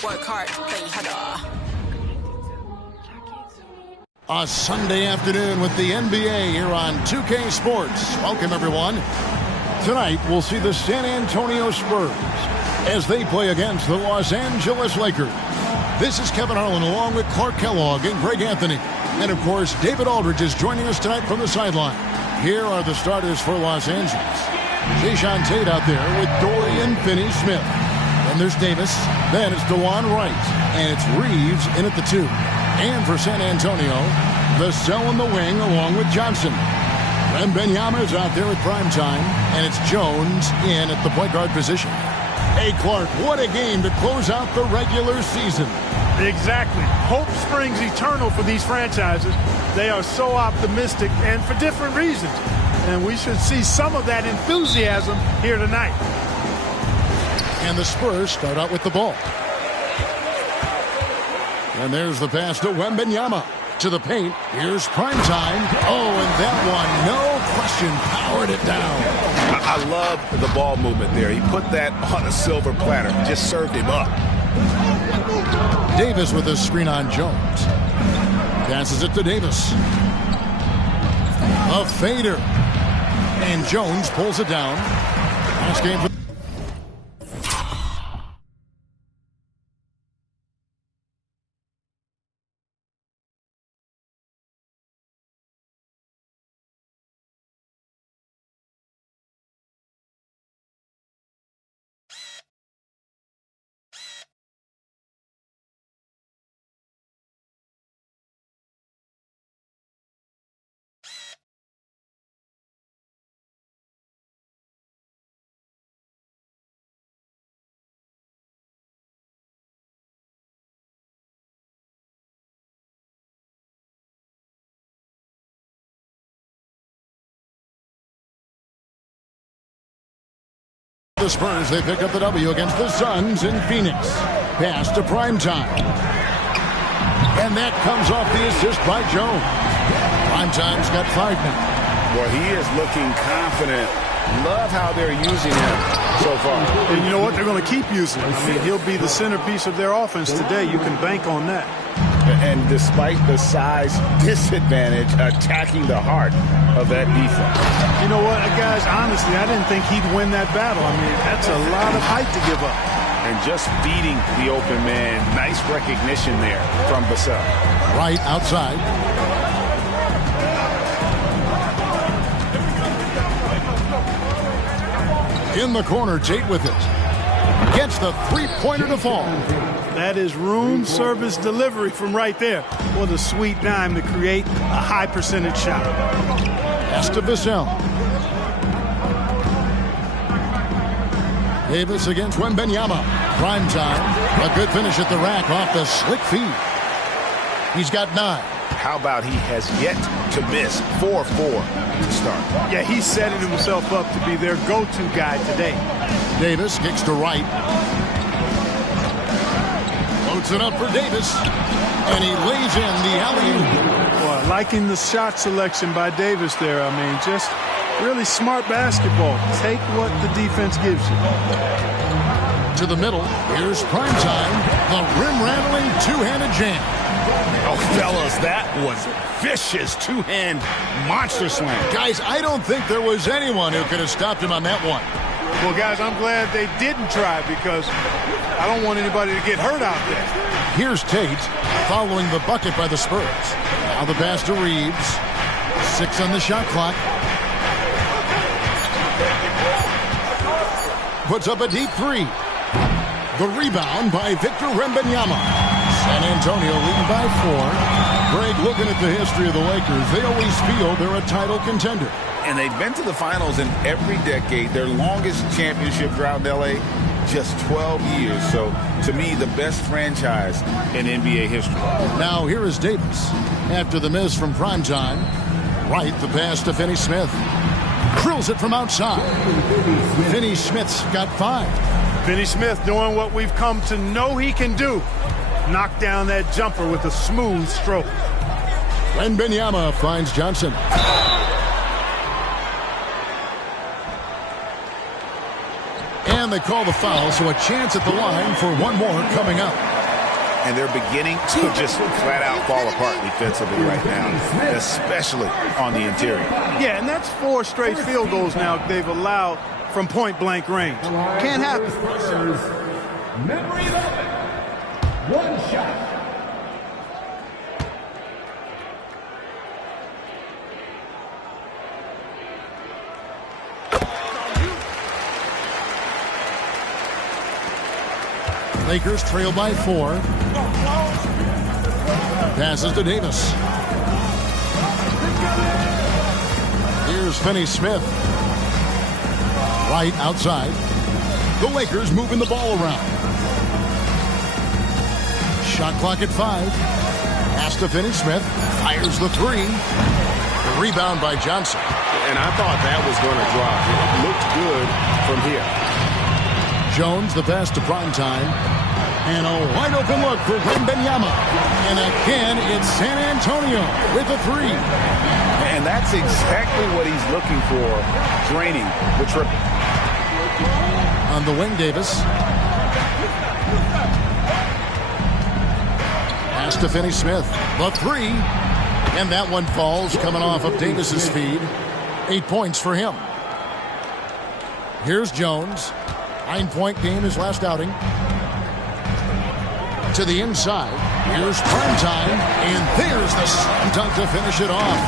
Work hard, play harder. A Sunday afternoon with the NBA here on 2K Sports. Welcome, everyone. Tonight, we'll see the San Antonio Spurs as they play against the Los Angeles Lakers. This is Kevin Harlan along with Clark Kellogg and Greg Anthony. And, of course, David Aldridge is joining us tonight from the sideline. Here are the starters for Los Angeles. Jae'Sean Tate out there with Dorian Finney-Smith. Then there's Davis. Then it's DeJuan Wright. And it's Reeves in at the 2. And for San Antonio, Vassell in the wing along with Johnson. Wembanyama is out there at prime time. And it's Jones in at the point guard position. Hey, Clark, what a game to close out the regular season. Exactly. Hope springs eternal for these franchises. They are so optimistic and for different reasons. And we should see some of that enthusiasm here tonight. And the Spurs start out with the ball. And there's the pass to Wembanyama. To the paint. Here's primetime. Oh, and that one, no question, powered it down. I love the ball movement there. He put that on a silver platter. Just served him up. Davis with a screen on Jones. Passes it to Davis. A fader. And Jones pulls it down. Last game for the Spurs. They pick up the W against the Suns in Phoenix. Pass to primetime. And that comes off the assist by Jones. Primetime's got 5 now. Boy, he is looking confident. Love how they're using him so far. And you know what? They're going to keep using him. I mean, he'll be the centerpiece of their offense today. You can bank on that. And despite the size disadvantage, attacking the heart of that defense. You know what, guys? Honestly, I didn't think he'd win that battle. I mean, that's a lot of height to give up. And just beating the open man. Nice recognition there from Vassell. Right outside. In the corner, Tate with it. Gets the three-pointer to fall. That is room service delivery from right there. What a sweet dime to create a high percentage shot. Pass to Vassell. Davis against Wembanyama. Prime time. A good finish at the rack off the slick feed. He's got 9. How about he has yet to miss 4-4 to start? Yeah, he's setting himself up to be their go-to guy today. Davis kicks to right. Loads it up for Davis. And he lays in the alley-oop. Well, liking the shot selection by Davis there. I mean, just really smart basketball. Take what the defense gives you. To the middle. Here's primetime. The rim-rattling two-handed jam. Oh, fellas, that was vicious two-hand monster slam. Guys, I don't think there was anyone who could have stopped him on that one. Well, guys, I'm glad they didn't try because I don't want anybody to get hurt out there. Here's Tate following the bucket by the Spurs. Now the pass to Reeves. 6 on the shot clock. Puts up a deep 3. The rebound by Victor Wembanyama. San Antonio leading by 4. Greg, looking at the history of the Lakers, they always feel they're a title contender. And they've been to the finals in every decade. Their longest championship drought in L.A., just 12 years. So, to me, the best franchise in NBA history. Now here is Davis. After the miss from primetime, right, the pass to Finney Smith. Drills it from outside. Finney Smith's got 5. Finney Smith doing what we've come to know he can do. Knock down that jumper with a smooth stroke. Wembanyama finds Johnson. And they call the foul, so a chance at the line for one more coming up. And they're beginning to just flat out fall apart defensively right now, especially on the interior. Yeah, and that's 4 straight field goals now they've allowed from point-blank range. Can't happen. Number 11, one shot. Lakers trail by 4. Passes to Davis. Here's Finney Smith. Right outside. The Lakers moving the ball around. Shot clock at 5. Pass to Finney Smith. Fires the 3. The rebound by Johnson. And I thought that was going to drop. It looked good from here. Jones, the pass to primetime. And a wide open look for Wembanyama. And again, it's San Antonio with a 3. And that's exactly what he's looking for, draining the triple. On the wing, Davis. Pass to Finney Smith. The 3. And that one falls coming off of Davis's feed. 8 points for him. Here's Jones. 9-point game his last outing. To the inside. Here's primetime. And there's the slam dunk to finish it off.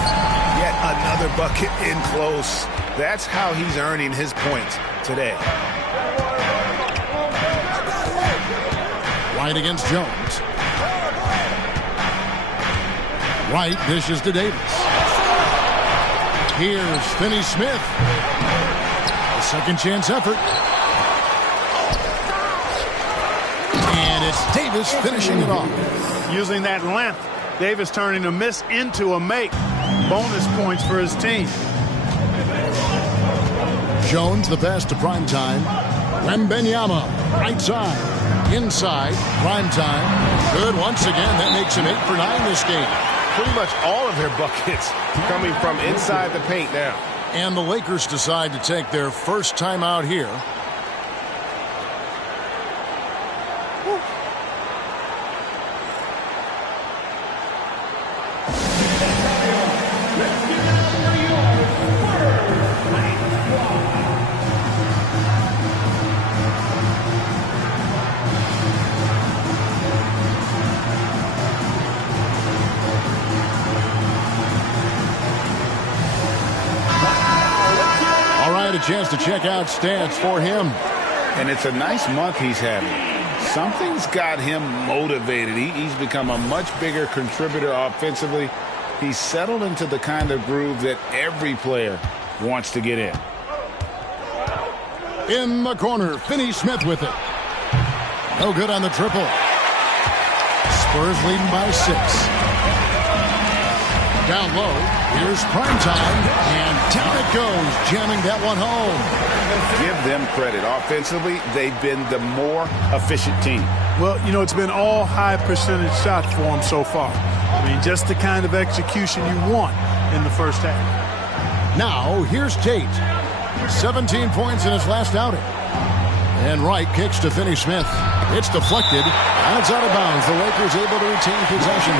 Yet another bucket in close. That's how he's earning his points today. White against Jones. White dishes to Davis. Here's Finney Smith. A second chance effort. And it's Davis finishing it off. Using that length, Davis turning a miss into a make. Bonus points for his team. Jones, the pass to primetime. Wembanyama, right side. Inside, primetime. Good once again. That makes him 8 for 9 this game. Pretty much all of their buckets coming from inside the paint now. And the Lakers decide to take their first time out here. A chance to check out stats for him. And it's a nice month he's having. Something's got him motivated. He's become a much bigger contributor offensively. He's settled into the kind of groove that every player wants to get in. In the corner, Finney Smith with it. No good on the triple. Spurs leading by 6. Down low, here's primetime, and down it goes, jamming that one home. Give them credit. Offensively, they've been the more efficient team. Well, you know, it's been all high percentage shots for them so far. I mean, just the kind of execution you want in the first half. Now, here's Tate. 17 points in his last outing. And Wright kicks to Finney Smith. It's deflected, and it's out of bounds. The Lakers able to retain possession.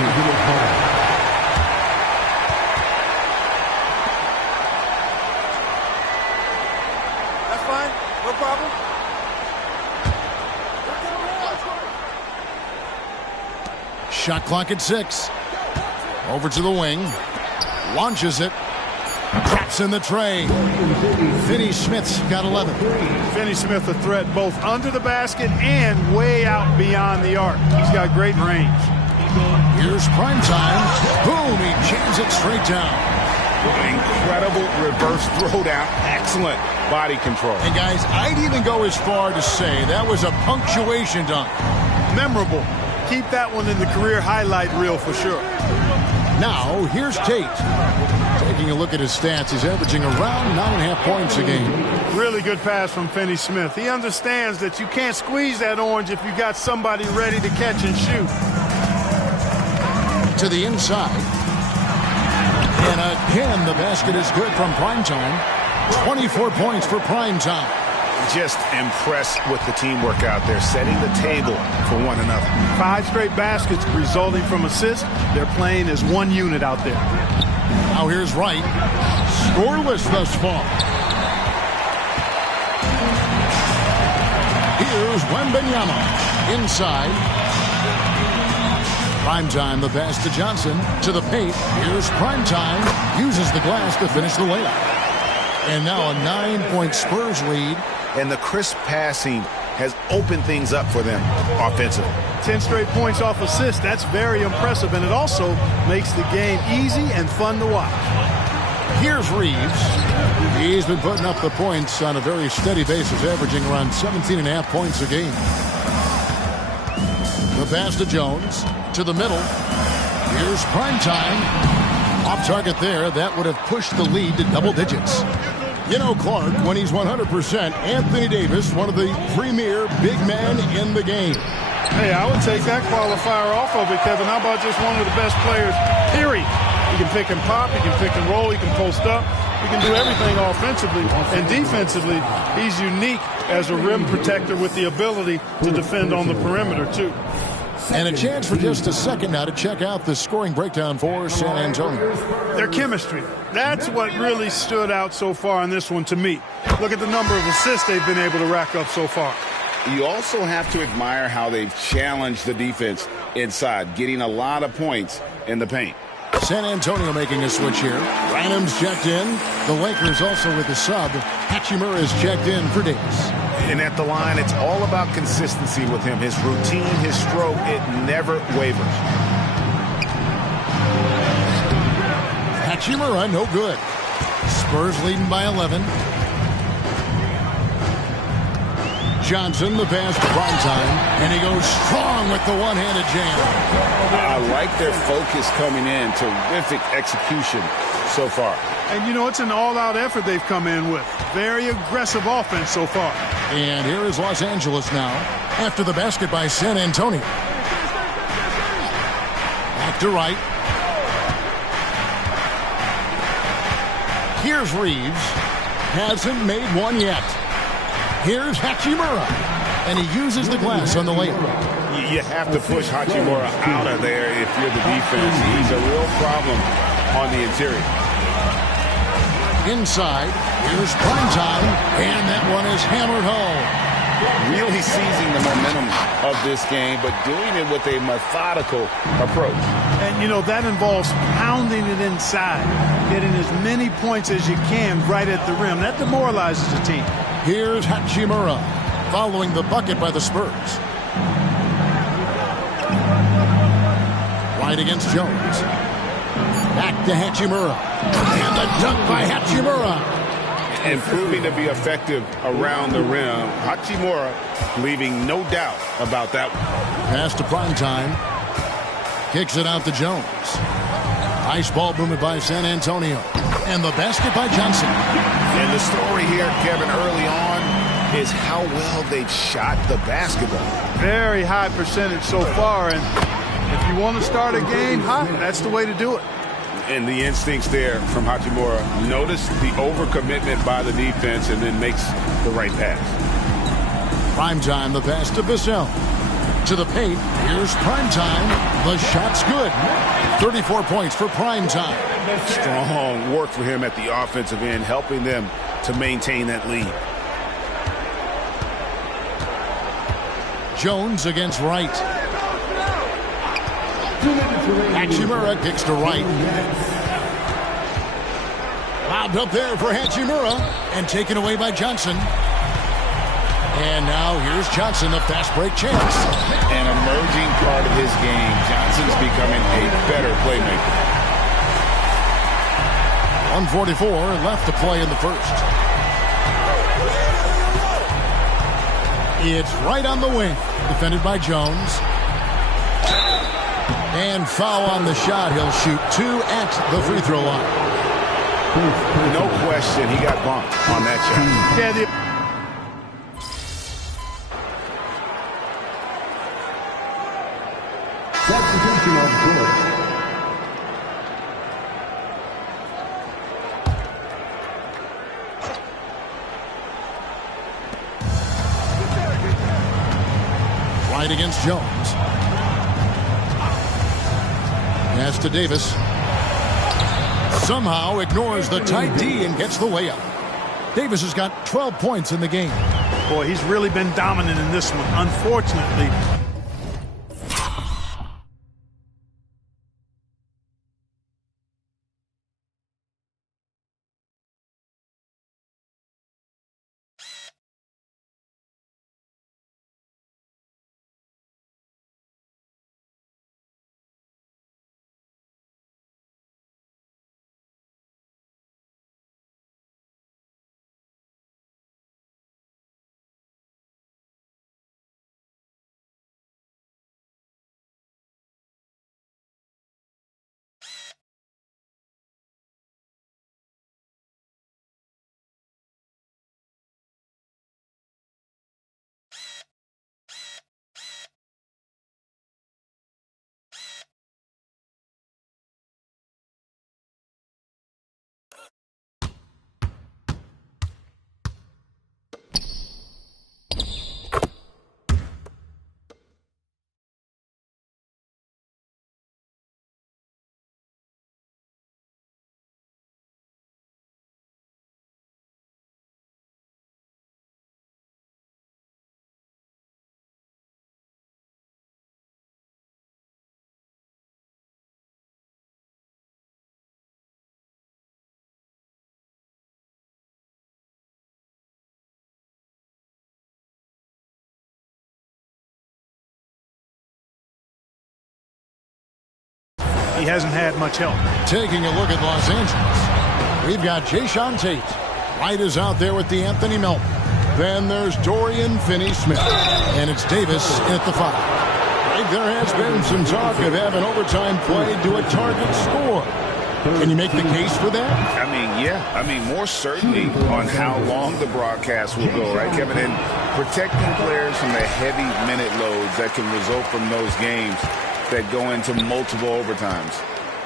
Shot clock at 6. Over to the wing. Launches it. Drops in the tray. Finney Smith's got 11. Finney Smith a threat both under the basket and way out beyond the arc. He's got great range. Here's primetime. Boom, he jams it straight down. Incredible reverse throwdown. Excellent body control. And guys, I'd even go as far to say that was a punctuation dunk. Memorable. Keep that one in the career highlight reel for sure. Now, here's Tate. Taking a look at his stats, he's averaging around 9.5 points a game. Really good pass from Finney-Smith. He understands that you can't squeeze that orange if you got somebody ready to catch and shoot. To the inside. And again, the basket is good from Primetime. 24 points for Primetime. Just impressed with the teamwork out there, setting the table for one another. 5 straight baskets resulting from assists. They're playing as one unit out there. Now here's Wright. Scoreless thus far. Here's Wembanyama. Inside. Primetime, the pass to Johnson. To the paint. Here's Primetime. Uses the glass to finish the layup. And now a 9-point Spurs lead. And the crisp passing has opened things up for them offensively. 10 straight points off assists. That's very impressive. And it also makes the game easy and fun to watch. Here's Reeves. He's been putting up the points on a very steady basis, averaging around 17.5 points a game. The pass to Jones. To the middle. Here's Primetime. Off target there. That would have pushed the lead to double digits. You know, Clark, when he's 100%, Anthony Davis, one of the premier big men in the game. Hey, I would take that qualifier off of it, Kevin. How about just one of the best players, period? He can pick and pop, he can pick and roll, he can post up. He can do everything offensively and defensively. He's unique as a rim protector with the ability to defend on the perimeter, too. And a chance for just a second now to check out the scoring breakdown for San Antonio. Their chemistry. That's what really stood out so far in this one to me. Look at the number of assists they've been able to rack up so far. You also have to admire how they've challenged the defense inside, getting a lot of points in the paint. San Antonio making a switch here. Branham's checked in. The Lakers also with the sub. Hachimura is checked in for Davis. And at the line, it's all about consistency with him. His routine, his stroke, it never wavers. Hachimura, no good. Spurs leading by 11. Johnson, the pass to Primetime, and he goes strong with the one-handed jam. I like their focus coming in. Terrific execution so far. And, you know, it's an all-out effort they've come in with. Very aggressive offense so far. And here is Los Angeles now after the basket by San Antonio. Back to Wright. Here's Reeves. Hasn't made one yet. Here's Hachimura. And he uses the glass on the layup. You have to push Hachimura out of there if you're the defense. He's a real problem on the interior. Inside, here's Primetime, and that one is hammered home. Really seizing the momentum of this game, but doing it with a methodical approach. And, you know, that involves pounding it inside, getting as many points as you can right at the rim. That demoralizes the team. Here's Hachimura, following the bucket by the Spurs. Right against Jones. Back to Hachimura. And the dunk by Hachimura. And proving to be effective around the rim. Hachimura leaving no doubt about that one. Pass to Primetime. Kicks it out to Jones. Ice ball movement by San Antonio. And the basket by Johnson. And the story here, Kevin, early on is how well they've shot the basketball. Very high percentage so far. And if you want to start a game hot, that's the way to do it. And the instincts there from Hachimura. Notice the overcommitment by the defense and then makes the right pass. Primetime, the pass to Vassell. To the paint, here's Primetime. The shot's good. 34 points for Primetime. Strong work for him at the offensive end, helping them to maintain that lead. Jones against Wright. Hachimura kicks to Wright. Lobbed up there for Hachimura and taken away by Johnson. And now here's Johnson, the fast break chance. An emerging part of his game. Johnson's becoming a better playmaker. 1:44 left to play in the first. It's right on the wing. Defended by Jones. And foul on the shot. He'll shoot 2 at the free throw line. No question, he got bumped on that shot. Yeah, Substitution on court. Right against Jones. Pass to Davis. Somehow ignores the tight D and gets the layup. Davis has got 12 points in the game. boy, he's really been dominant in this one. Unfortunately, he hasn't had much help. Taking a look at Los Angeles, we've got Jae'Sean Tate. Wright is out there with the Anthony Melton. Then there's Dorian Finney-Smith. And it's Davis at the 5. Right, there has been some talk of having overtime played to a target score. Can you make the case for that? I mean, yeah. I mean, more certainty on how long the broadcast will go, right, Kevin? And protecting players from the heavy minute loads that can result from those games that go into multiple overtimes.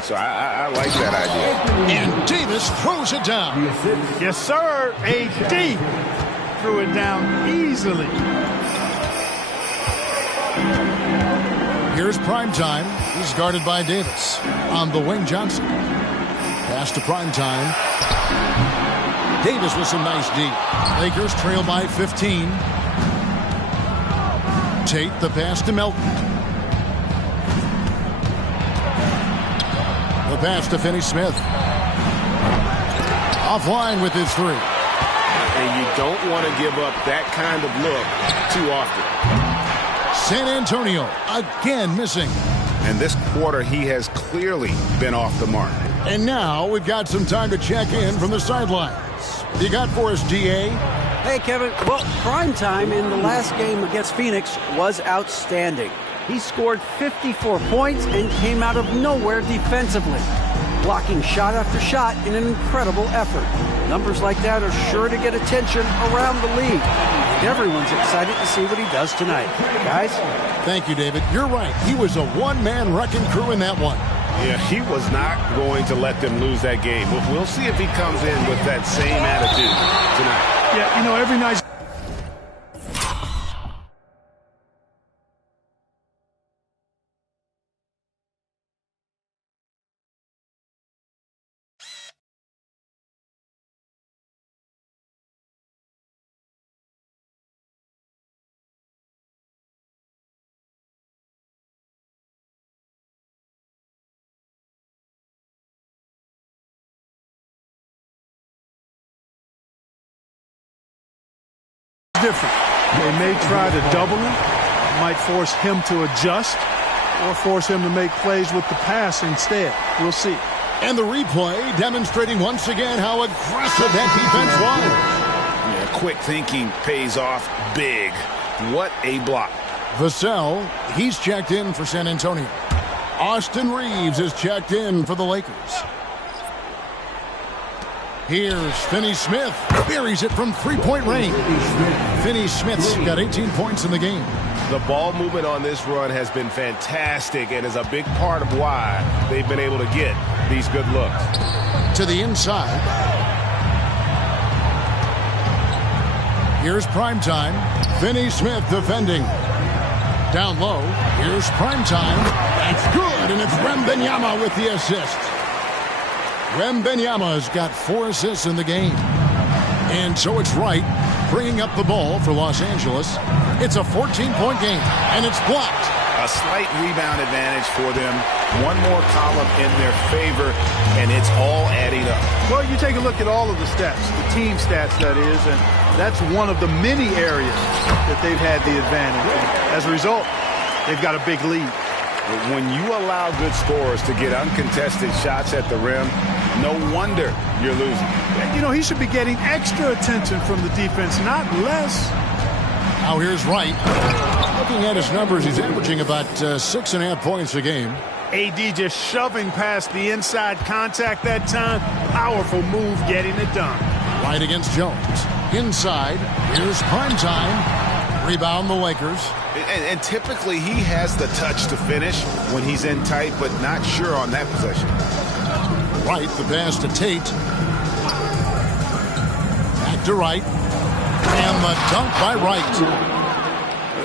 So I like that idea. And Davis throws it down. Yes, sir. AD threw it down easily. Here's Primetime. He's guarded by Davis. On the wing, Johnson. Pass to Primetime. Davis with some nice D. Lakers trail by 15. Tate the pass to Melton. The pass to Finney-Smith. Offline with his 3. And you don't want to give up that kind of look too often. San Antonio again missing. And this quarter, he has clearly been off the mark. And now we've got some time to check in from the sidelines. You got for us, GA? Hey, Kevin. Well, Primetime in the last game against Phoenix was outstanding. He scored 54 points and came out of nowhere defensively, blocking shot after shot in an incredible effort. Numbers like that are sure to get attention around the league. And everyone's excited to see what he does tonight. Guys? Thank you, David. You're right. He was a one-man wrecking crew in that one. Yeah, he was not going to let them lose that game. We'll see if he comes in with that same attitude tonight. Yeah, you know, every night. Different. They may try to double him, might force him to adjust, or force him to make plays with the pass instead. We'll see. And the replay demonstrating once again how aggressive that defense was. Yeah, quick thinking pays off big. What a block. Vassell, he's checked in for San Antonio. Austin Reeves is checked in for the Lakers. Here's Finney-Smith. Buries it from three-point range. Finney-Smith's got 18 points in the game. The ball movement on this run has been fantastic and is a big part of why they've been able to get these good looks. To the inside. Here's Primetime. Finney-Smith defending. Down low. Here's Primetime. That's good, and it's Wembanyama with the assist. Wembanyama's got 4 assists in the game. And so it's Wright bringing up the ball for Los Angeles. It's a 14-point game, and it's blocked. A slight rebound advantage for them. One more column in their favor, and it's all adding up. Well, you take a look at all of the stats, the team stats, that is, and that's one of the many areas that they've had the advantage. And as a result, they've got a big lead. When you allow good scorers to get uncontested shots at the rim, no wonder you're losing. You know, he should be getting extra attention from the defense, not less. Now here's Wright. Looking at his numbers, he's averaging about 6.5 points a game. AD just shoving past the inside contact that time. Powerful move getting it done. Wright against Jones. Inside, here's Primetime. Rebound the Lakers. And typically he has the touch to finish when he's in tight, but not sure on that possession. Wright, the pass to Tate. Back to Wright. And the dunk by Wright.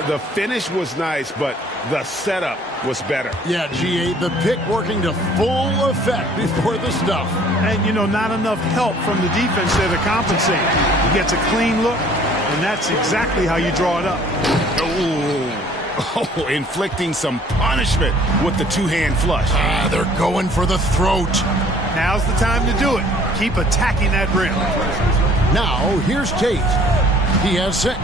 The finish was nice, but the setup was better. Yeah, G8, the pick working to full effect before the stuff. And, you know, not enough help from the defense there to compensate. He gets a clean look, and that's exactly how you draw it up. Oh, inflicting some punishment with the two-hand flush. They're going for the throat. Now's the time to do it. Keep attacking that rim. Now, here's Tate. He has 6.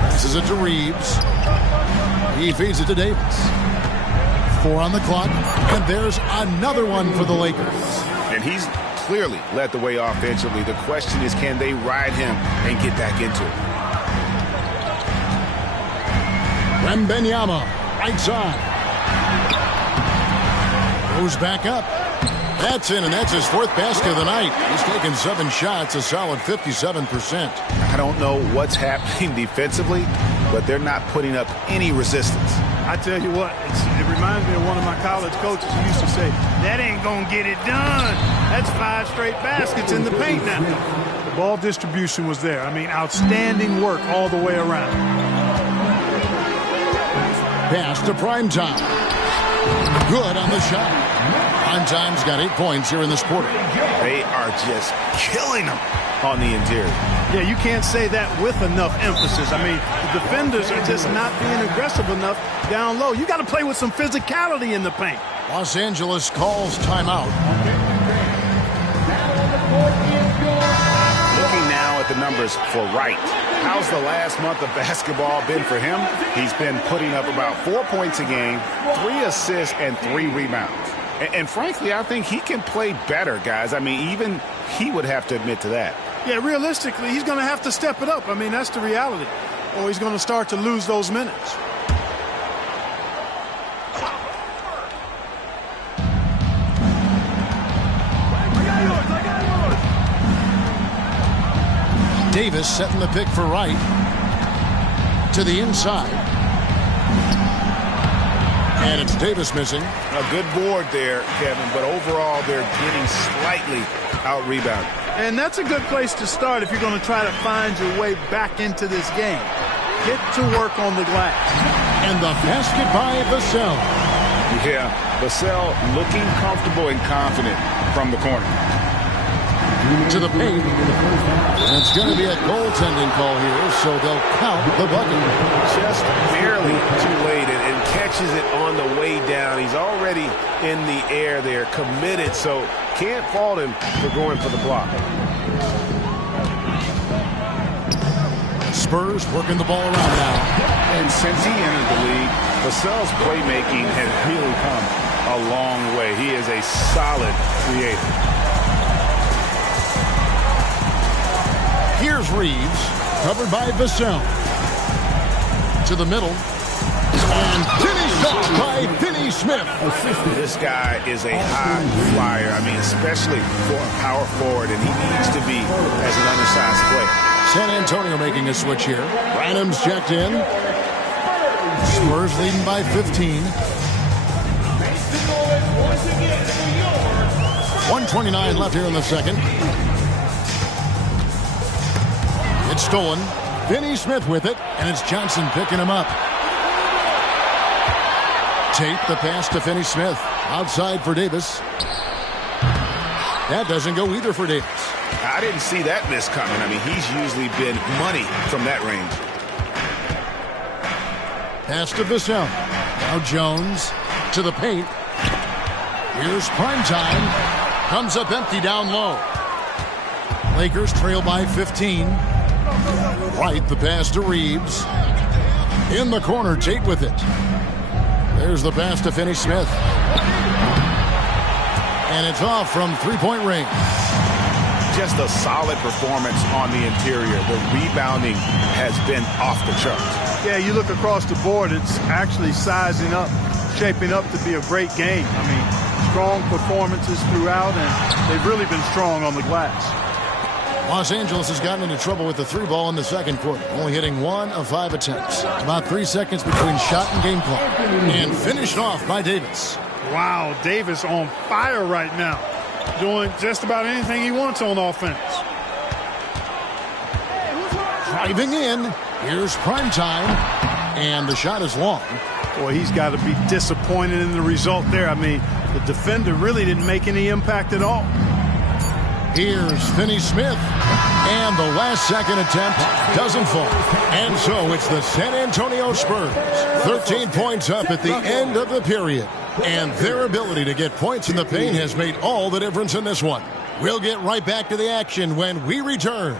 Passes it to Reeves. He feeds it to Davis. 4 on the clock, and there's another one for the Lakers. And he's clearly led the way offensively. The question is, can they ride him and get back into it? Wembanyama, right side. Goes back up. That's in, and that's his 4th basket of the night. He's taken 7 shots, a solid 57%. I don't know what's happening defensively, but they're not putting up any resistance. I tell you what, it reminds me of one of my college coaches who used to say, that ain't going to get it done. That's 5 straight baskets in the paint now. The ball distribution was there. I mean, outstanding work all the way around. Pass to Primetime. Good on the shot. Primetime's got 8 points here in this quarter. They are just killing them on the interior. Yeah, you can't say that with enough emphasis. I mean, the defenders are just not being aggressive enough down low. You got to play with some physicality in the paint. Los Angeles calls timeout. Looking now at the numbers for Wright. How's the last month of basketball been for him? He's been putting up about 4 points a game, 3 assists, and 3 rebounds. And frankly, I think he can play better, guys. I mean, even he would have to admit to that. Yeah, realistically, he's going to have to step it up. I mean, that's the reality. Or he's going to start to lose those minutes. Davis setting the pick for Wright. To the inside. And it's Davis missing. A good board there, Kevin, but overall they're getting slightly out-rebounded. And that's a good place to start if you're going to try to find your way back into this game. Get to work on the glass. And the basket by Vassell. Yeah, Vassell looking comfortable and confident from the corner. To the paint. And it's going to be a goaltending call here, so they'll count the bucket. Just barely too late and catches it on the way down. He's already in the air there, committed, so can't fault him for going for the block. Spurs working the ball around now. And since he entered the league, Vassell's playmaking has really come a a long way. He is a solid creator. Here's Reeves, covered by Vassell. To the middle. And finished off by Finney Smith. This guy is a high flyer. I mean, especially for a power forward, and he needs to be as an undersized player. San Antonio making a switch here. Branham's checked in. Spurs leading by 15. 1:29 left here in the second. It's stolen. Finney Smith with it, and it's Johnson picking him up. Tate the pass to Finney Smith. Outside for Davis. That doesn't go either for Davis. I didn't see that miss coming. I mean, he's usually been money from that range. Pass to Vassell. Now Jones to the paint. Here's Primetime. Comes up empty down low. Lakers trail by 15. Right, the pass to Reeves. In the corner, Tate with it. There's the pass to Finney Smith. And it's off from three-point range. Just a solid performance on the interior. The rebounding has been off the charts. Yeah, you look across the board, it's actually sizing up, shaping up to be a great game. I mean, strong performances throughout, and they've really been strong on the glass. Los Angeles has gotten into trouble with the three ball in the second quarter, only hitting 1 of 5 attempts. About 3 seconds between shot and game clock. And finished off by Davis. Wow, Davis on fire right now. Doing just about anything he wants on offense. Driving in. Here's Primetime. And the shot is long. Boy, he's got to be disappointed in the result there. I mean, the defender really didn't make any impact at all. Here's Finney Smith. And the last second attempt doesn't fall. And so it's the San Antonio Spurs. 13 points up at the end of the period. And their ability to get points in the paint has made all the difference in this one. We'll get right back to the action when we return.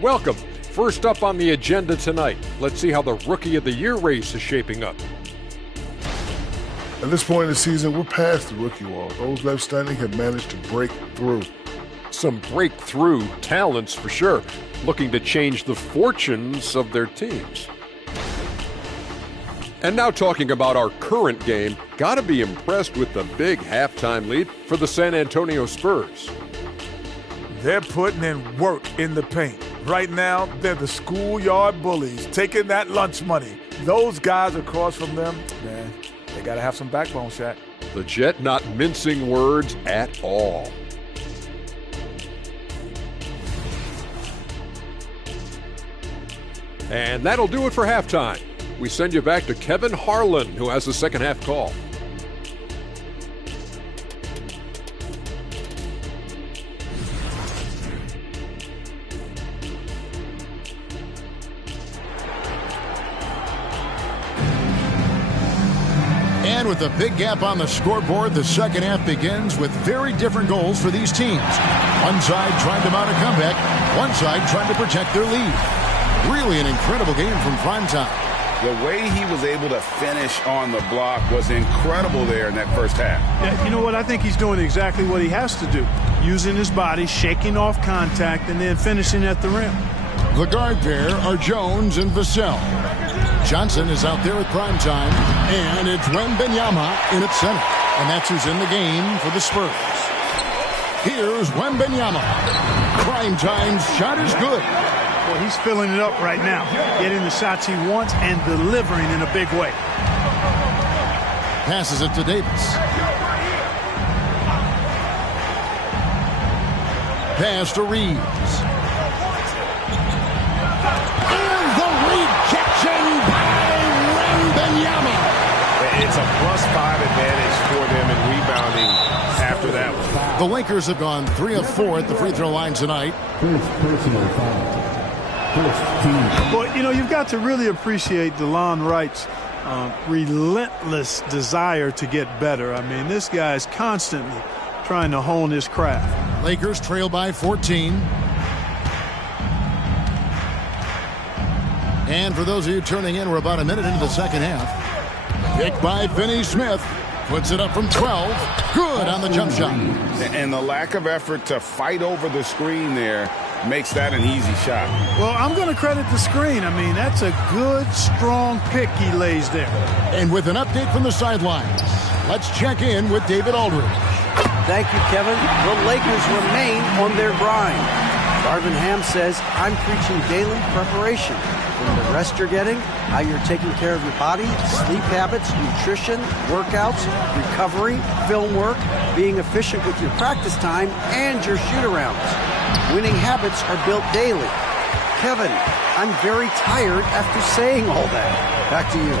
Welcome. First up on the agenda tonight, let's see how the Rookie of the Year race is shaping up. At this point in the season, we're past the rookie wall. Those left standing have managed to break through. Some breakthrough talents for sure, looking to change the fortunes of their teams. And now talking about our current game, gotta be impressed with the big halftime lead for the San Antonio Spurs. They're putting in work in the paint. Right now, they're the schoolyard bullies, taking that lunch money. Those guys across from them, man, they got to have some backbone, Shaq. The Jet not mincing words at all. And that'll do it for halftime. We send you back to Kevin Harlan, who has the second half call. And with a big gap on the scoreboard, the second half begins with very different goals for these teams. One side trying to mount a comeback, one side trying to protect their lead. Really an incredible game from Primetime. The way he was able to finish on the block was incredible there in that first half. Yeah, you know what? I think he's doing exactly what he has to do. Using his body, shaking off contact, and then finishing at the rim. The guard pair are Jones and Vassell. Johnson is out there at Primetime, and it's Wembanyama in at center. And that's who's in the game for the Spurs. Here's Wembanyama. Primetime's shot is good. Well, he's filling it up right now, getting the shots he wants and delivering in a big way. Passes it to Davis. Pass to Reeves. And the rejection by Wembanyama. It's a +5 advantage for them in rebounding after that one. The Lakers have gone 3 of 4 at the free throw line tonight. First personal foul. Well, you know, you've got to really appreciate DeLon Wright's relentless desire to get better. I mean, this guy is constantly trying to hone his craft. Lakers trail by 14. And for those of you turning in, we're about a minute into the second half. Picked by Finney Smith. Puts it up from 12. Good on the jump shot. And the lack of effort to fight over the screen there makes that an easy shot. Well, I'm going to credit the screen. I mean, that's a good, strong pick he lays there. And with an update from the sidelines, let's check in with David Aldridge. Thank you, Kevin. The Lakers remain on their grind. Darvin Ham says, I'm preaching daily preparation. From the rest you're getting, how you're taking care of your body, sleep habits, nutrition, workouts, recovery, film work, being efficient with your practice time, and your shoot-arounds. Winning habits are built daily. Kevin, I'm very tired after saying all that. Back to you.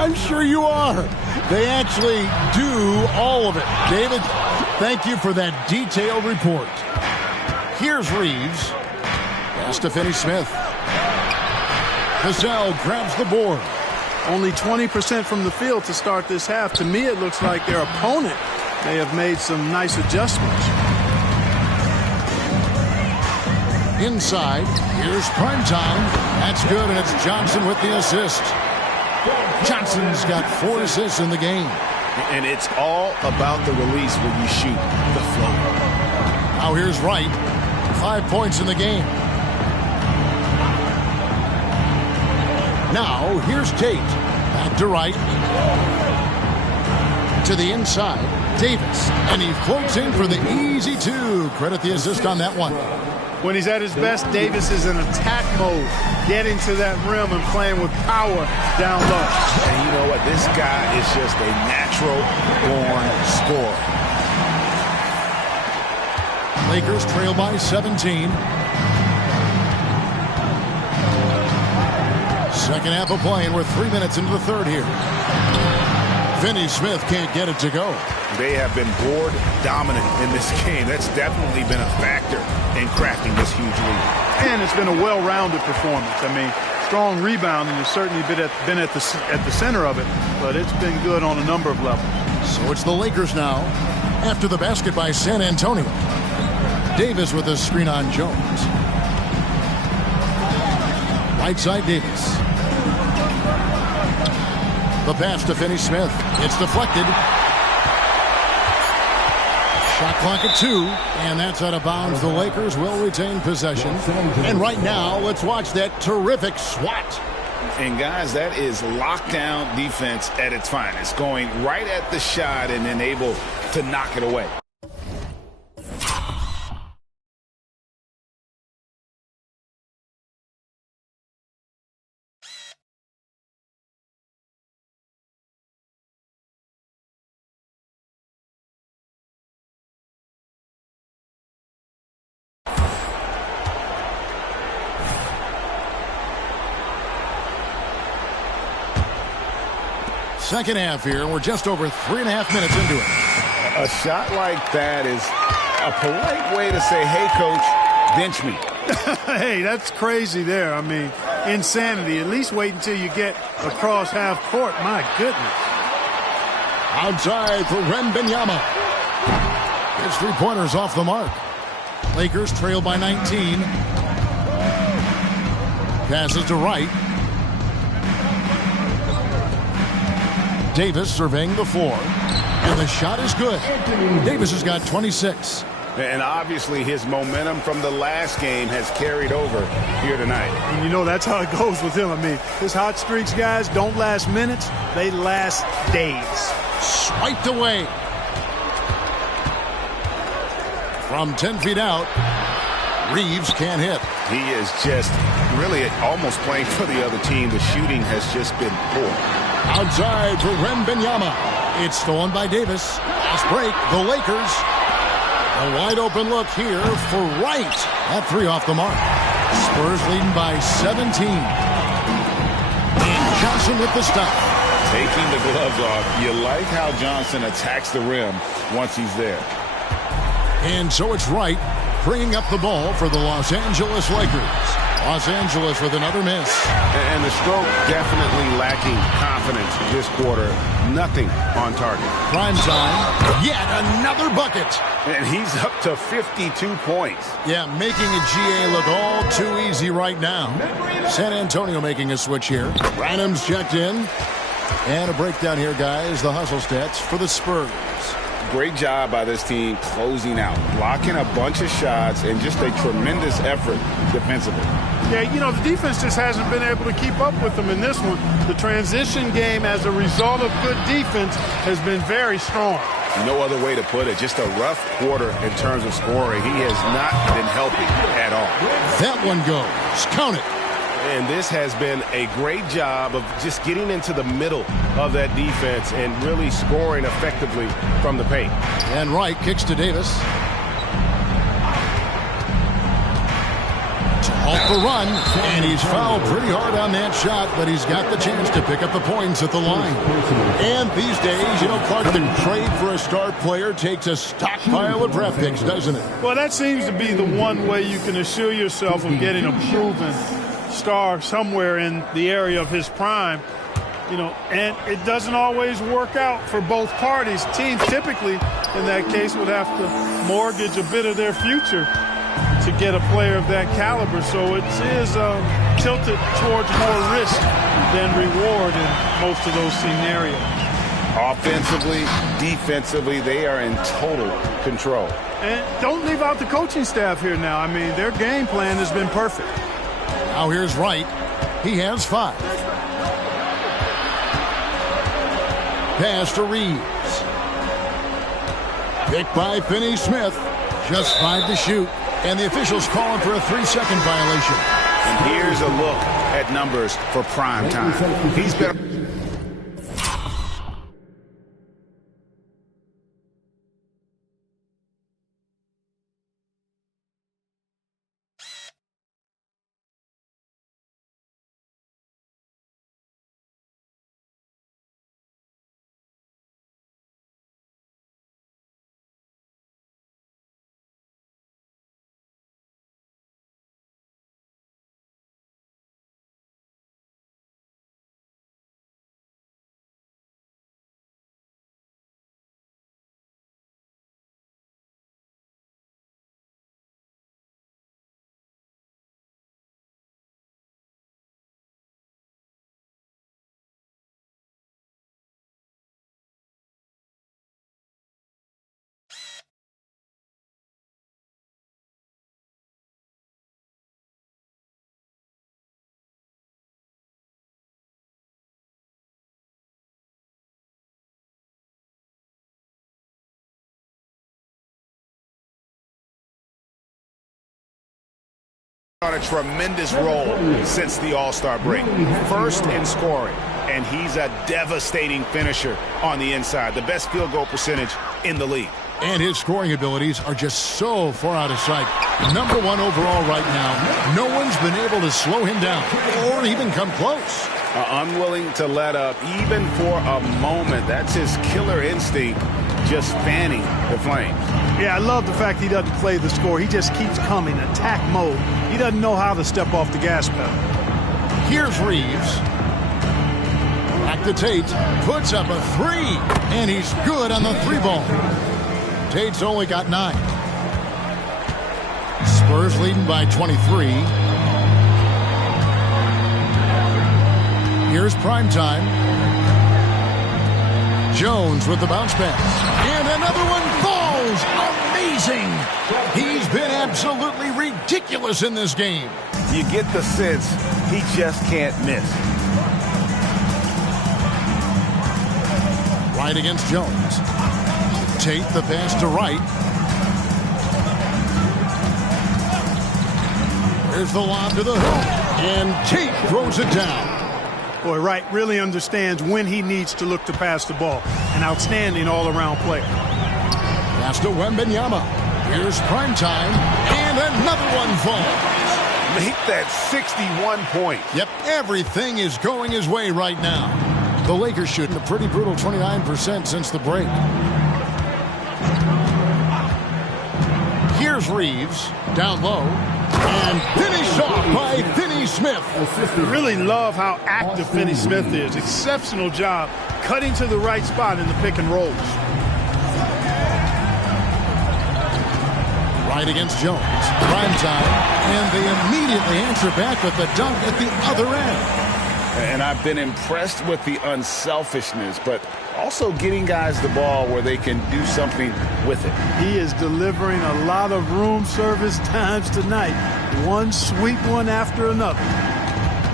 I'm sure you are. They actually do all of it. David, thank you for that detailed report. Here's Reeves. Pass to Finney Smith. Cassell grabs the board. Only 20% from the field to start this half. To me, it looks like their opponent may have made some nice adjustments. Inside, here's Primetime. That's good, and it's Johnson with the assist. Johnson's got 4 assists in the game. And it's all about the release when you shoot the flow. Now here's Wright. 5 points in the game. Now here's Tate. Back to Wright. To the inside. Davis. And he floats in for the easy 2. Credit the assist on that one. When he's at his best, Davis is in attack mode, getting to that rim and playing with power down low. And you know what? This guy is just a natural-born scorer. Lakers trail by 17. Second half of play, and we're 3 minutes into the third here. Finney Smith can't get it to go. They have been board dominant in this game. That's definitely been a factor in crafting this huge lead. And it's been a well-rounded performance. I mean, strong rebounding has certainly been at the center of it, but it's been good on a number of levels. So it's the Lakers now, after the basket by San Antonio. Davis with a screen on Jones. Right side Davis. The pass to Finney Smith. It's deflected. Shot clock at 2, and that's out of bounds. The Lakers will retain possession. And right now, let's watch that terrific swat. And guys, that is lockdown defense at its finest. Going right at the shot and then able to knock it away. Second half here. We're just over 3.5 minutes into it. A shot like that is a polite way to say, hey, coach, bench me. Hey, that's crazy there. I mean, insanity. At least wait until you get across half court. My goodness. Outside for Wembanyama. His 3-pointers off the mark. Lakers trail by 19. Passes to Wright. Davis surveying the floor. And the shot is good. Davis has got 26. And obviously his momentum from the last game has carried over here tonight. And you know that's how it goes with him. I mean, his hot streaks, guys, don't last minutes. They last days. Swiped away. From 10 feet out, Reeves can't hit. He is just really almost playing for the other team. The shooting has just been poor. Outside for Wembanyama. It's stolen by Davis. Fast break, the Lakers. A wide open look here for Wright. That 3 off the mark. Spurs leading by 17. And Johnson with the stop. Taking the gloves off. You like how Johnson attacks the rim once he's there. And so it's Wright. bringing up the ball for the Los Angeles Lakers. Los Angeles with another miss. And the stroke definitely lacking confidence this quarter. Nothing on target. Prime time. Yet another bucket. And he's up to 52 points. Yeah, making a GA look all too easy right now. San Antonio making a switch here. Branham's checked in. And a breakdown here, guys. The hustle stats for the Spurs. Great job by this team closing out, blocking a bunch of shots, and just a tremendous effort defensively. Yeah, you know, the defense just hasn't been able to keep up with them in this one. The transition game, as a result of good defense, has been very strong. No other way to put it. Just a rough quarter in terms of scoring. He has not been helping at all. That one goes. Count it. And this has been a great job of just getting into the middle of that defense and really scoring effectively from the paint. And Wright kicks to Davis. To halt the run, and he's fouled pretty hard on that shot, but he's got the chance to pick up the points at the line. And these days, you know, Clark, the trade for a star player takes a stockpile of draft picks, doesn't it? Well, that seems to be the one way you can assure yourself of getting a proven star somewhere in the area of his prime, you know, and it doesn't always work out for both parties. Teams typically, in that case, would have to mortgage a bit of their future to get a player of that caliber. So it is tilted towards more risk than reward in most of those scenarios. Offensively, defensively, they are in total control. And don't leave out the coaching staff here now. I mean, their game plan has been perfect. Now here's Wright. He has 5. Pass to Reeves. Picked by Finney-Smith. Just 5 to shoot. And the officials calling for a 3-second violation. And here's a look at numbers for prime time. He's been... on a tremendous roll since the All-Star break. First in scoring, and he's a devastating finisher on the inside. The best field goal percentage in the league. And his scoring abilities are just so far out of sight. #1 overall right now. No one's been able to slow him down or even come close. Unwilling to let up even for a moment. That's his killer instinct, just fanning the flames. Yeah, I love the fact he doesn't play the score. He just keeps coming, attack mode. He doesn't know how to step off the gas pedal. Here's Reeves. Back to Tate. Puts up a 3. And he's good on the 3-ball. Tate's only got 9. Spurs leading by 23. Here's prime time. Jones with the bounce pass. And another one falls. Amazing. He's been absolutely ridiculous in this game. You get the sense he just can't miss. Right against Jones. Tate the pass to Wright. There's the lob to the hoop. And Tate throws it down. Boy, Wright really understands when he needs to look to pass the ball. An outstanding all-around player. Pass to Wembanyama. Here's prime time. And another one falls. Make that 61 points. Yep, everything is going his way right now. The Lakers shooting a pretty brutal 29% since the break. Here's Here's Reeves, down low, and finished off by Finney Smith. Really love how active Finney Smith is. Exceptional job cutting to the right spot in the pick and rolls. Right against Jones. Prime time. And they immediately answer back with the dunk at the other end. And I've been impressed with the unselfishness, but also getting guys the ball where they can do something with it. He is delivering a lot of room service times tonight. One sweet one after another.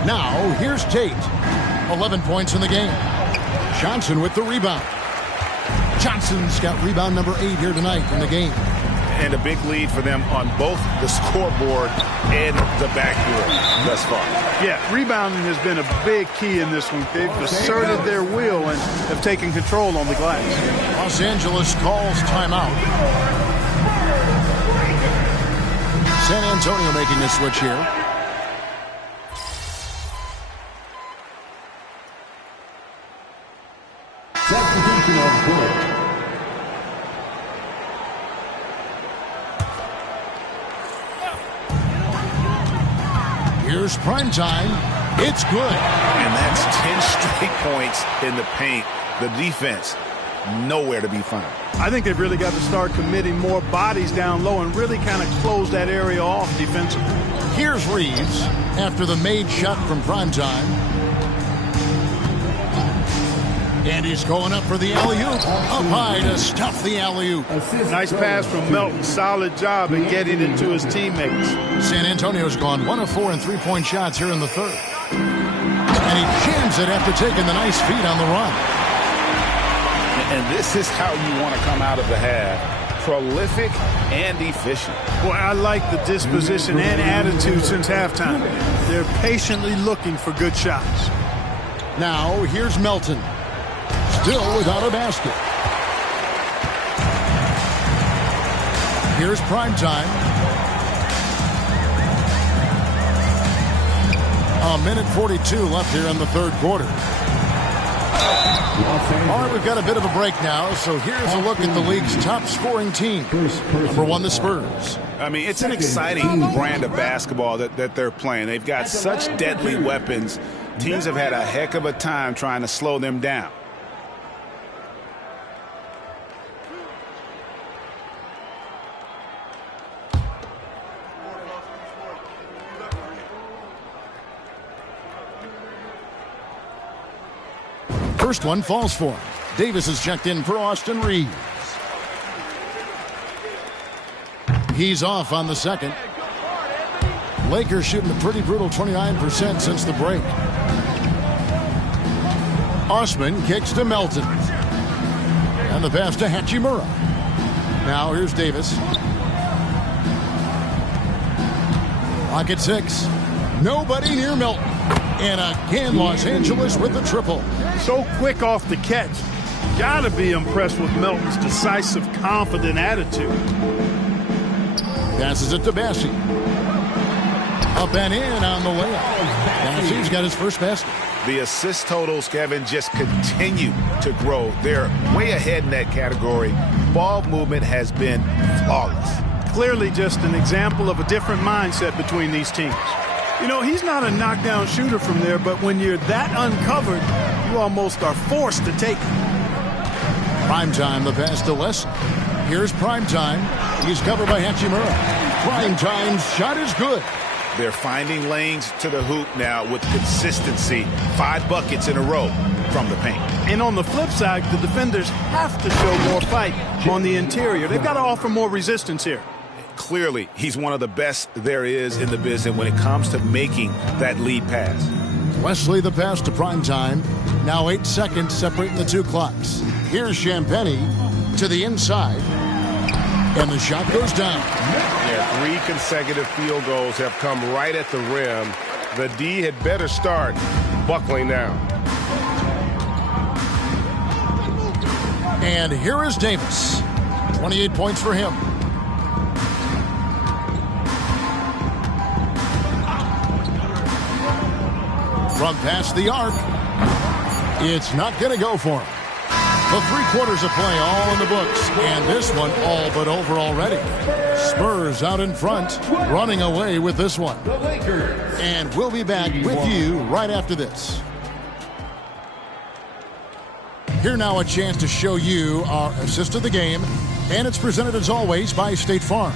Now, here's Tate. 11 points in the game. Johnson with the rebound. Johnson's got rebound number 8 here tonight in the game. And a big lead for them on both the scoreboard and the backboard thus far. Yeah, rebounding has been a big key in this one. They've asserted their will and have taken control on the glass. Los Angeles calls timeout. San Antonio making the switch here. Substitution on court. Here's prime time. It's good. And that's 10 straight points in the paint. The defense, nowhere to be found. I think they've really got to start committing more bodies down low and really kind of close that area off defensively. Here's Reeves after the made shot from prime time. And he's going up for the alley-oop. Up high to stuff the alley-oop. Nice pass from Melton. Solid job in getting it to his teammates. San Antonio's gone 1 of 4 in three-point shots here in the third. And he jams it after taking the nice feed on the run. And this is how you want to come out of the half. Prolific and efficient. Well, I like the disposition and attitude since halftime. They're patiently looking for good shots. Now, here's Melton. Still without a basket. Here's prime time. 1:42 left here in the third quarter. All right, we've got a bit of a break now, so here's a look at the league's top scoring team. Number 1, the Spurs. I mean, it's an exciting brand of basketball that they're playing. They've got such deadly weapons. Teams have had a heck of a time trying to slow them down. First one falls for him. Davis is checked in for Austin Reeves. He's off on the second. Lakers shooting a pretty brutal 29% since the break. Osman kicks to Melton. And the pass to Hachimura. Now here's Davis. Clock at 6. Nobody near Melton. And again, Los Angeles with the triple. So quick off the catch. Gotta be impressed with Melton's decisive, confident attitude. Passes it to Bassi. Up and in on the layup. Bassi's got his first basket. The assist totals, Kevin, just continue to grow. They're way ahead in that category. Ball movement has been flawless. Clearly just an example of a different mindset between these teams. You know, he's not a knockdown shooter from there, but when you're that uncovered, you almost are forced to take it. Primetime, the pass to Leslie. Here's Primetime. He's covered by Hachimura. Primetime's shot is good. They're finding lanes to the hoop now with consistency. 5 buckets in a row from the paint. And on the flip side, the defenders have to show more fight on the interior. They've got to offer more resistance here. Clearly, he's one of the best there is in the business when it comes to making that lead pass. Wesley the pass to Primetime. Now 8 seconds separating the two clocks. Here's Champagnie to the inside. And the shot goes down. Yeah, 3 consecutive field goals have come right at the rim. The D had better start buckling down. And here is Davis. 28 points for him. From past the arc. It's not going to go for him. The 3 quarters of play all in the books, and this one all but over already. Spurs out in front, running away with this one. And we'll be back with you right after this. Here now a chance to show you our assist of the game, and it's presented as always by State Farm.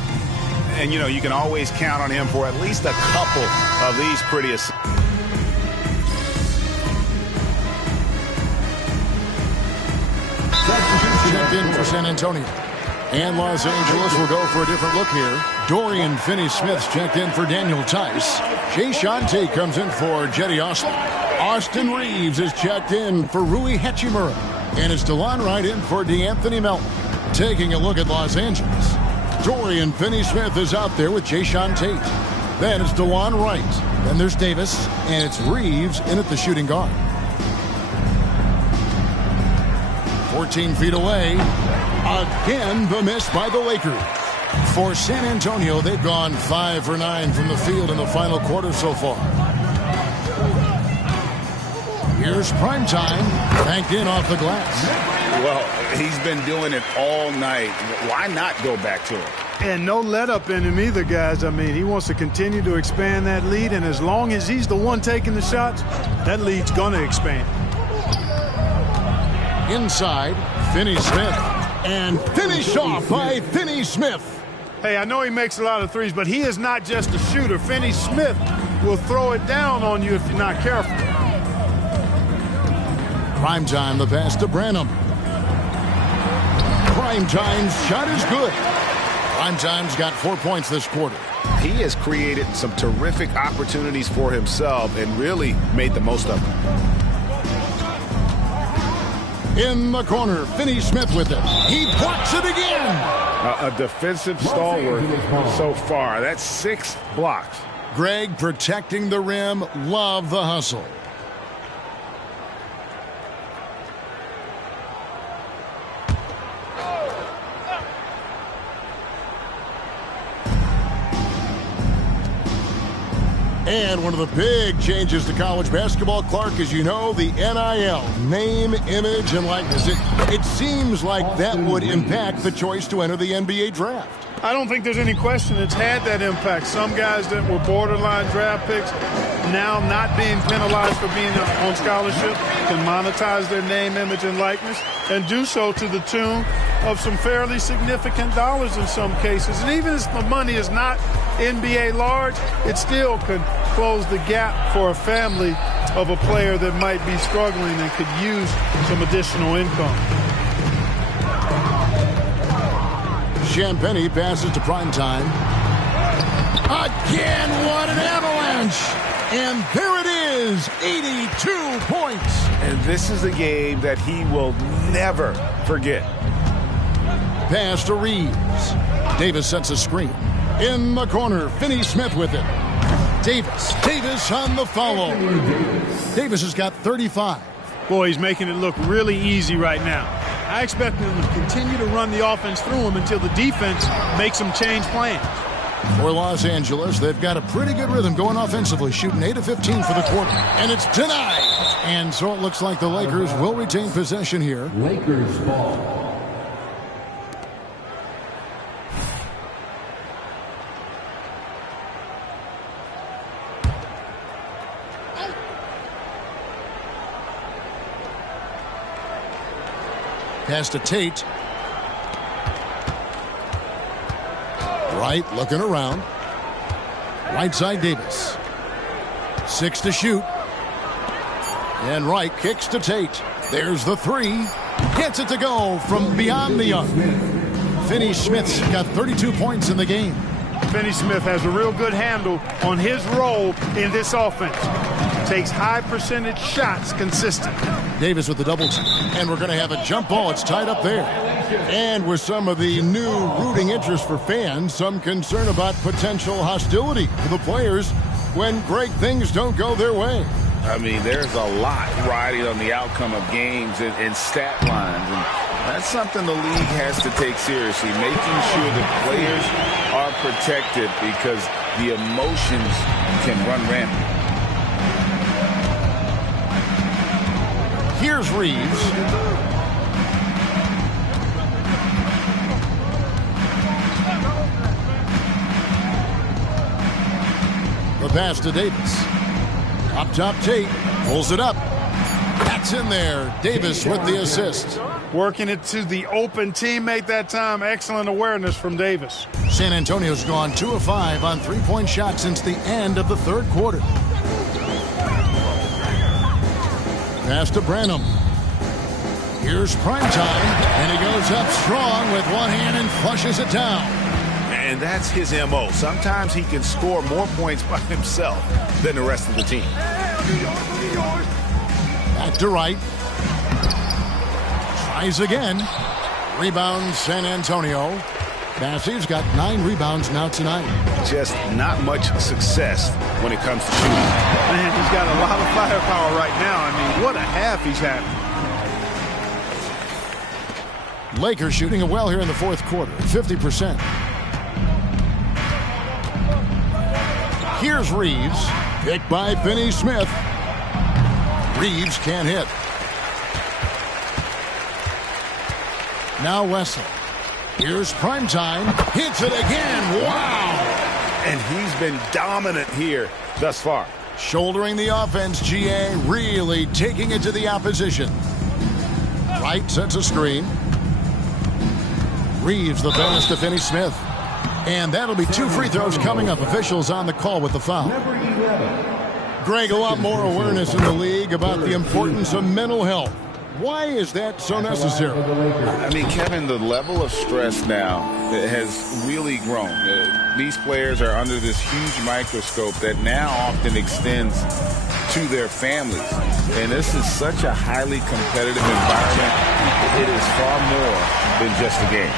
And you know, you can always count on him for at least a couple of these pretty assists. Checked in for San Antonio. And Los Angeles will go for a different look here. Dorian Finney-Smith's checked in for Daniel Tice. Jae'Sean Tate comes in for Jetty Austin. Austin Reeves is checked in for Rui Hachimura. And it's DeLon Wright in for DeAnthony Melton. Taking a look at Los Angeles. Dorian Finney-Smith is out there with Jae'Sean Tate. Then it's DeLon Wright. Then there's Davis. And it's Reeves in at the shooting guard. 14 feet away. Again, the miss by the Lakers. For San Antonio, they've gone 5 for 9 from the field in the final quarter so far. Here's Primetime, banked in off the glass. Well, he's been doing it all night. Why not go back to it? And no let up in him either, guys. I mean, he wants to continue to expand that lead, and as long as he's the one taking the shots, that lead's going to expand. Inside, Finney-Smith. And finish off by Finney-Smith. Hey, I know he makes a lot of threes, but he is not just a shooter. Finney-Smith will throw it down on you if you're not careful. Primetime, the pass to Branham. Primetime's shot is good. Primetime's got 4 points this quarter. He has created some terrific opportunities for himself and really made the most of them. In the corner, Finney-Smith with it. He blocks it again. A defensive stalwart so far. That's 6 blocks. Greg protecting the rim. Love the hustle. And one of the big changes to college basketball, Clark, as you know, the NIL, name, image, and likeness. It seems like that would impact the choice to enter the NBA draft. I don't think there's any question it's had that impact. Some guys that were borderline draft picks now not being penalized for being on scholarship can monetize their name, image, and likeness and do so to the tune of some fairly significant dollars in some cases. And even if the money is not NBA large, it still could close the gap for a family of a player that might be struggling and could use some additional income. Champagnie passes to Primetime. Again, what an avalanche! And there it is, 82 points. And this is a game that he will never forget. Pass to Reeves. Davis sets a screen. In the corner, Finney-Smith with it. Davis on the follow. Davis has got 35. Boy, he's making it look really easy right now. I expect them to continue to run the offense through him until the defense makes them change plans. For Los Angeles, they've got a pretty good rhythm going offensively, shooting 8 of 15 for the quarter. And it's denied. And so it looks like the Lakers will retain possession here. Lakers ball. Pass to Tate. Wright looking around. Right side Davis. 6 to shoot. And Wright kicks to Tate. There's the 3. Gets it to go from beyond the arc. Finney-Smith's got 32 points in the game. Finney-Smith has a real good handle on his role in this offense. Takes high percentage shots consistently. Davis with the double team. And we're going to have a jump ball. It's tied up there. And with some of the new rooting interest for fans, some concern about potential hostility to the players when great things don't go their way. I mean, there's a lot riding on the outcome of games and stat lines. And that's something the league has to take seriously, making sure the players are protected because the emotions can run rampant. Here's Reeves. pass to Davis. Up top, Tate pulls it up. That's in there. Davis with the assist. Working it to the open teammate that time. Excellent awareness from Davis. San Antonio's gone 2 of 5 on three-point shots since the end of the third quarter. Pass to Branham. Here's Primetime, and he goes up strong with one hand and flushes it down. And that's his M.O. Sometimes he can score more points by himself than the rest of the team. Back to Wright. Tries again. Rebounds San Antonio. Bassey's got 9 rebounds now tonight. Just not much success when it comes to shooting. Man, he's got a lot of firepower right now. I mean, what a half he's having. Lakers shooting it well here in the fourth quarter, 50%. Here's Reeves, picked by Finney-Smith. Reeves can't hit. Now Wesley. Here's Primetime, hits it again, wow! And he's been dominant here thus far. Shouldering the offense, GA really taking it to the opposition. Wright sets a screen. Reeves the pass to Finney-Smith. And that'll be 2 free throws coming up. Officials on the call with the foul. Greg, a lot more awareness in the league about the importance of mental health. Why is that so necessary? I mean, Kevin, the level of stress now has really grown. These players are under this huge microscope that now often extends to their families. And this is such a highly competitive environment. It is far more than just a game.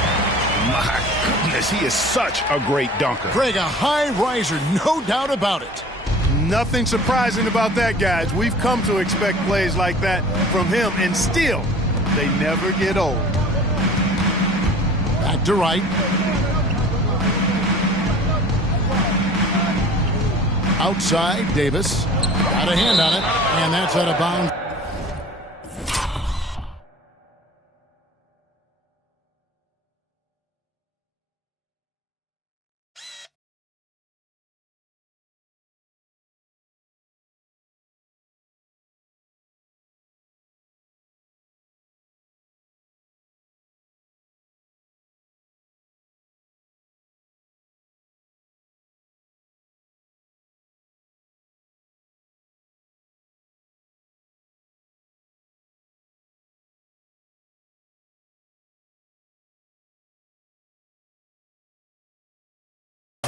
My goodness, he is such a great dunker. Greg, a high riser, no doubt about it. Nothing surprising about that, guys. We've come to expect plays like that from him, and still, they never get old. Back to Wright. Outside, Davis. Got a hand on it, and that's out of bounds.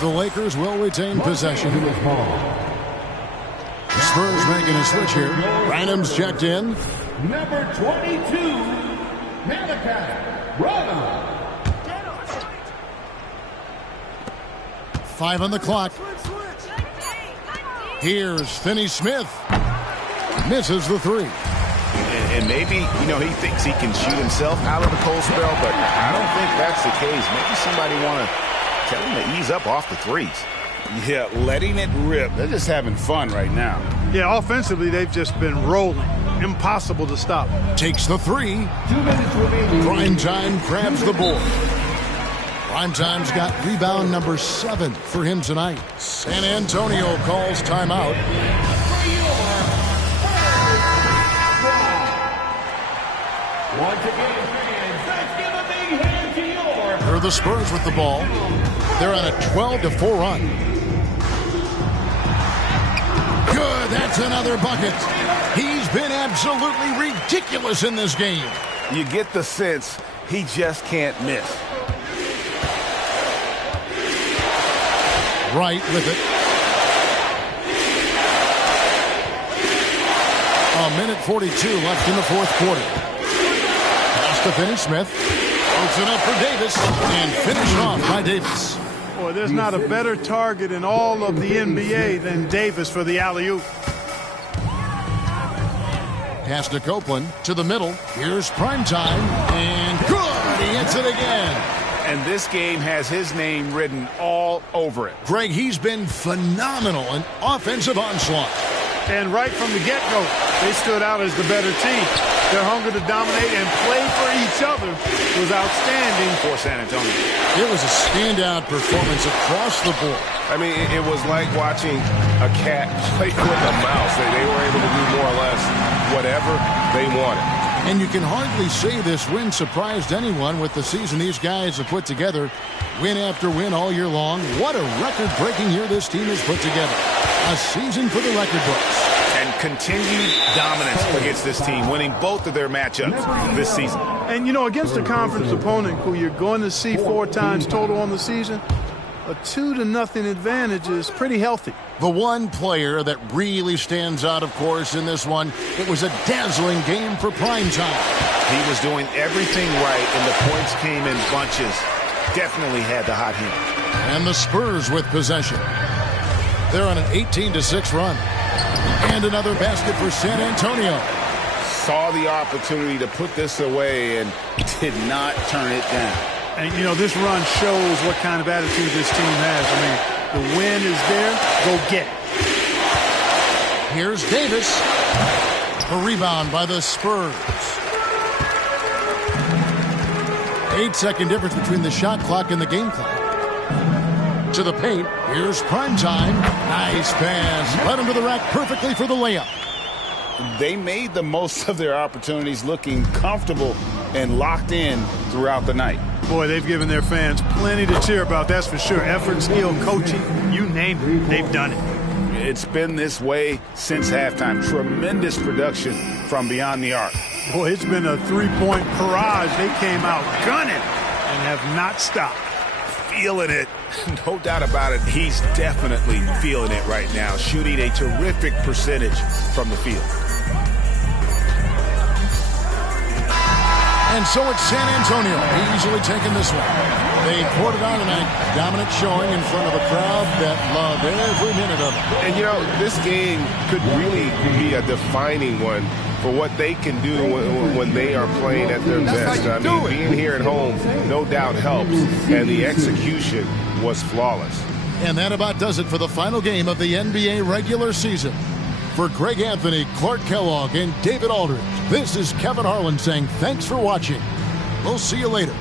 The Lakers will retain possession. The Spurs making a switch here. Branham's checked in. Number 22, Malachi Branham. 5 on the clock. Here's Finney-Smith. Misses the 3. And maybe, he thinks he can shoot himself out of the cold spell, but I don't think that's the case. Maybe somebody want to tell him to ease up off the threes. Yeah, letting it rip. They're just having fun right now. Yeah, offensively, they've just been rolling. Impossible to stop. Takes the 3. 2 minutes remaining. Primetime grabs the board. Primetime's got rebound number 7 for him tonight. San Antonio calls timeout. Once again, fans, let's give a big hand to your... Here are the Spurs with the ball. They're on a 12-4 run. Good, that's another bucket. He's been absolutely ridiculous in this game. You get the sense he just can't miss. Wright with it. A minute 42 left in the fourth quarter. Pass to Finney-Smith. Puts it up for Davis and finished off by Davis. Boy, there's not a better target in all of the NBA than Davis for the alley-oop. Pass to Copeland to the middle. Here's Primetime, and good! He hits it again. And this game has his name written all over it. Greg, he's been phenomenal in offensive onslaught. And right from the get-go, they stood out as the better team. Their hunger to dominate and play for each other was outstanding for San Antonio. It was a standout performance across the board. I mean, it was like watching a cat play with a mouse. They were able to do more or less whatever they wanted. And you can hardly say this win surprised anyone with the season these guys have put together. Win after win all year long. What a record-breaking year this team has put together. A season for the record books. And continued dominance against this team, winning both of their matchups this season. And, you know, against a conference opponent who you're going to see 4 times total on the season, a 2-0 advantage is pretty healthy. The one player that really stands out, of course, in this one, it was a dazzling game for prime time. He was doing everything right, and the points came in bunches. Definitely had the hot hand. And the Spurs with possession. They're on an 18-6 run. And another basket for San Antonio. Saw the opportunity to put this away and did not turn it down. And, you know, this run shows what kind of attitude this team has. I mean, the win is there. Go get it. Here's Davis. A rebound by the Spurs. 8-second difference between the shot clock and the game clock. To the paint. Here's Primetime. Nice pass. Led him to the rack perfectly for the layup. They made the most of their opportunities, looking comfortable and locked in throughout the night. Boy, they've given their fans plenty to cheer about, that's for sure. Effort, skill, coaching, you name it, they've done it. It's been this way since halftime. Tremendous production from beyond the arc. Boy, it's been a 3-point barrage. They came out gunning and have not stopped. Feeling it. No doubt about it. He's definitely feeling it right now, shooting a terrific percentage from the field. And so it's San Antonio easily taking this one. They poured it on tonight. Dominant showing in front of a crowd that loved every minute of it. And, you know, this game could really be a defining one for what they can do when they are playing at their best. I mean, being here at home, no doubt helps. And the execution was flawless. And that about does it for the final game of the NBA regular season. For Greg Anthony, Clark Kellogg, and David Aldridge, this is Kevin Harlan saying thanks for watching. We'll see you later.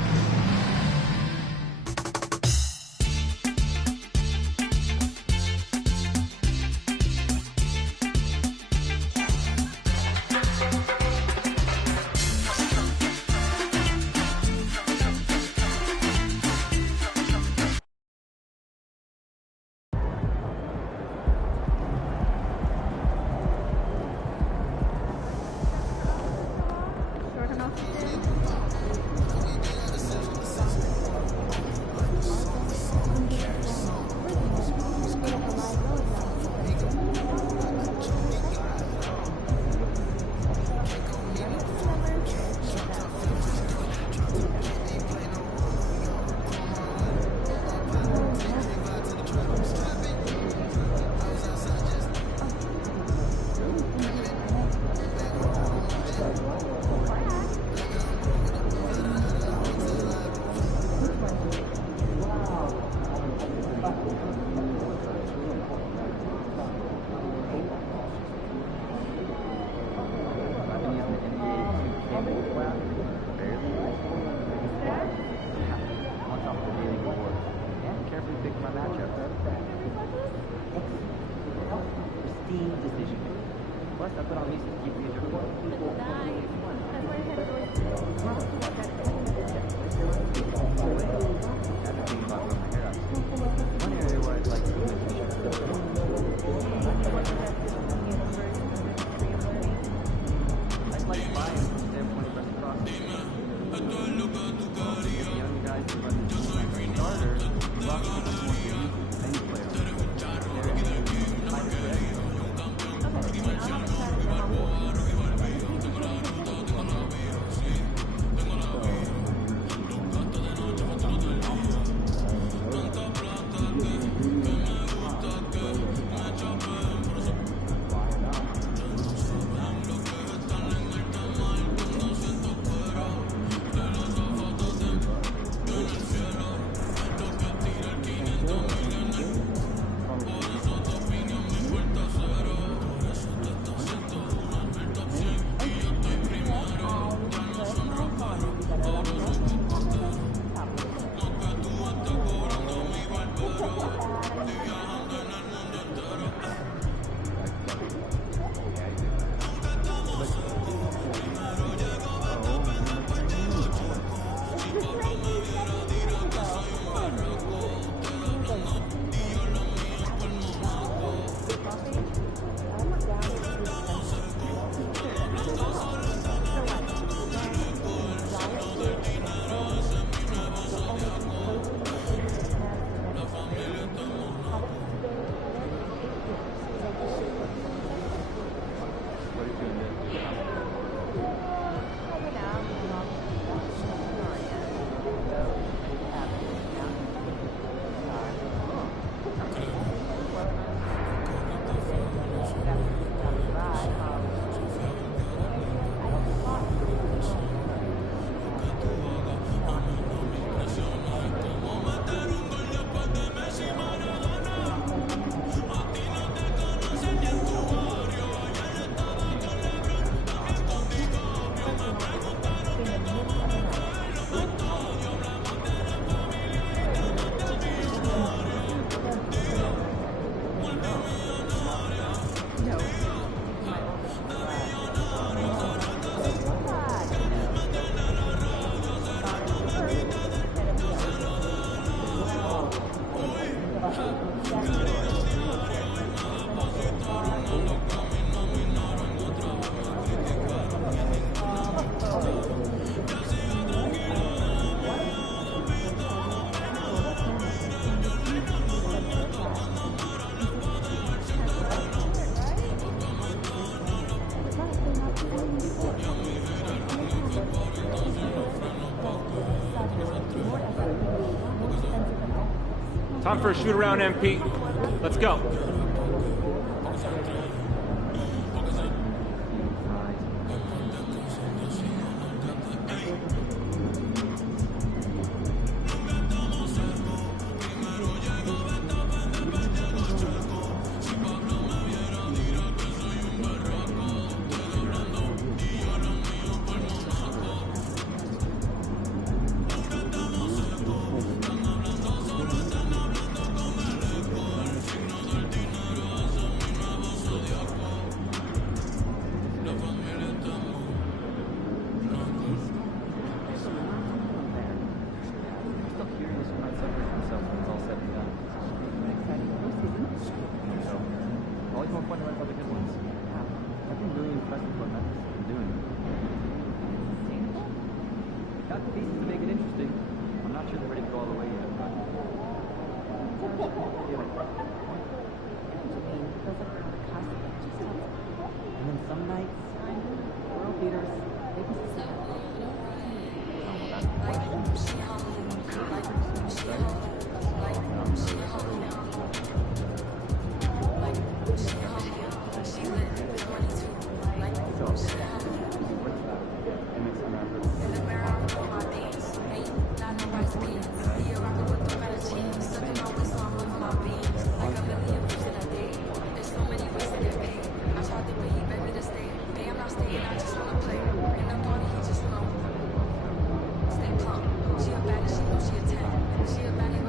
Time for a shoot around, MP. Let's go. She a baddie, she know she a 10. She a baddie.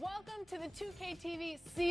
Welcome to the 2K TV season.